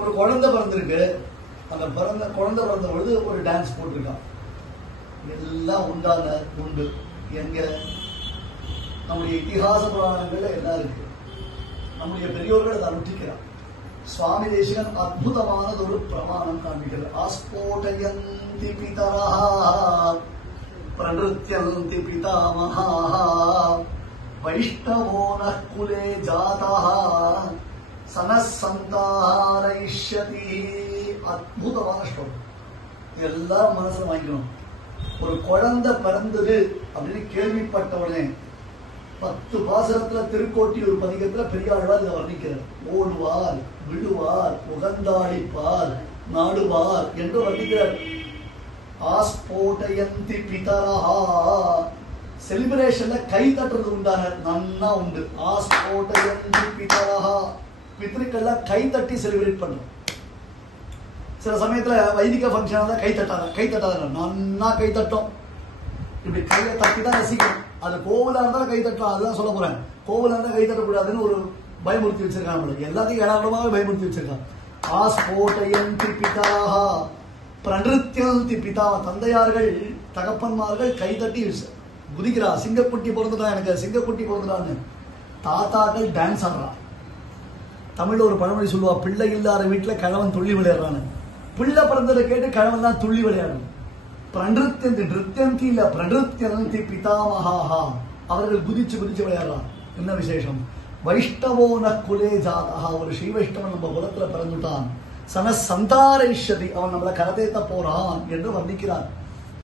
ஒரு குழந்தை பிறந்திருக்கு, அந்த குழந்தை பிறந்த பொழுது ஒரு டான்ஸ் போட்டிருக்கான். எல்லாம் உண்டு. எங்க நம்முடைய இதிகாச புராணங்கள்ல எல்லாம் இருக்கு. நம்முடைய பெரியோர்கள் அதை அனுஷ்டிக்கிறார். சுவாமி தேசிகன் அற்புதமானது ஒரு பிரமாணம் காண்பிக்கிறது. ஆஸ்போடயந்தி பிதரஹ பிரநிருத்யந்தி பிதாமஹா வைஷ்ணவோ நः குலே ஜாதஹ சனः சந்தாரயிஷ்யதி. அற்புதமான ஸ்லோகம். எல்லாரும் மனசுல வாங்கிக்கணும். ஒரு குழந்தை பிறந்தது அப்படின்னு கேள்விப்பட்ட உடனே 10 பாசனத்துல திருக்கோட்டியூர் பதிகத்துல பெரியாழ்வார் இதை வர்ணிக்கிறார். ஓடுவார், விழுவார், உகந்தாடிப்பார், நாடுவார் என்று வர்ணிக்கிறார். ஆஸ்போடயந்தி பிதரஹா. செலிபிரேஷன்ல கை தட்டுறது உண்டான நன்னா உண்டு. ஆஸ்போடயந்தி பிதரஹா. பித்ருக்கெல்லாம் கை தட்டி செலிபிரேட் பண்றோம். சில சமயத்துல வைதிக ஃபங்க்ஷன் தான் கை தட்டாத நன்னா கை தட்டும். இப்படி கையை தட்டி தான் ரசிக்கணும். அது கோவிலா இருந்தாலும் கை தட்டலாம். அதுதான் சொல்ல போறேன். கோவிலா இருந்தா கை தட்டக்கூடாதுன்னு ஒரு பயமுறுத்தி வச்சிருக்காங்க. எல்லாத்தையும் ஏடாவிடமாக பயமுறுத்தி வச்சிருக்காங்க. ஆஸ்போடயந்தி பிதாஹா பிரநிருத்யந்தி பிதா. தந்தையார்கள் தகப்பன்மார்கள் கை தட்டி குதிக்கிறா. சிங்கக்குட்டி பிறந்துட்டான், எனக்கு சிங்கக்குட்டி பிறந்துட்டான்னு. தாத்தாக்கள் டான்ஸ் ஆடுறா. தமிழ்ல ஒரு பழமொழி சொல்லுவா, பிள்ளை இல்லாத வீட்டுல கிழவன் துள்ளி விளையாடுறான்னு. பிள்ளை பிறந்ததை கேட்டு கிழவன் தான் துள்ளி விளையாடும். பிரநிருத்யந்தி, நிருத்யந்தி இல்ல, பிரநிருத்யந்தி பிதாமஹா. அவர்கள் குதிச்சு விளையாடுறான். என்ன விசேஷம்? வைஷ்ணவோ நः குலே ஜாதஹ. ஒரு ஸ்ரீ வைஷ்ணவன் நம்ம குலத்துல பிறந்துட்டான். சனः சந்தாரயிஷ்யதி. அவன் நம்மளை கரதேத்த போறான் என்று வர்ணிக்கிறார்.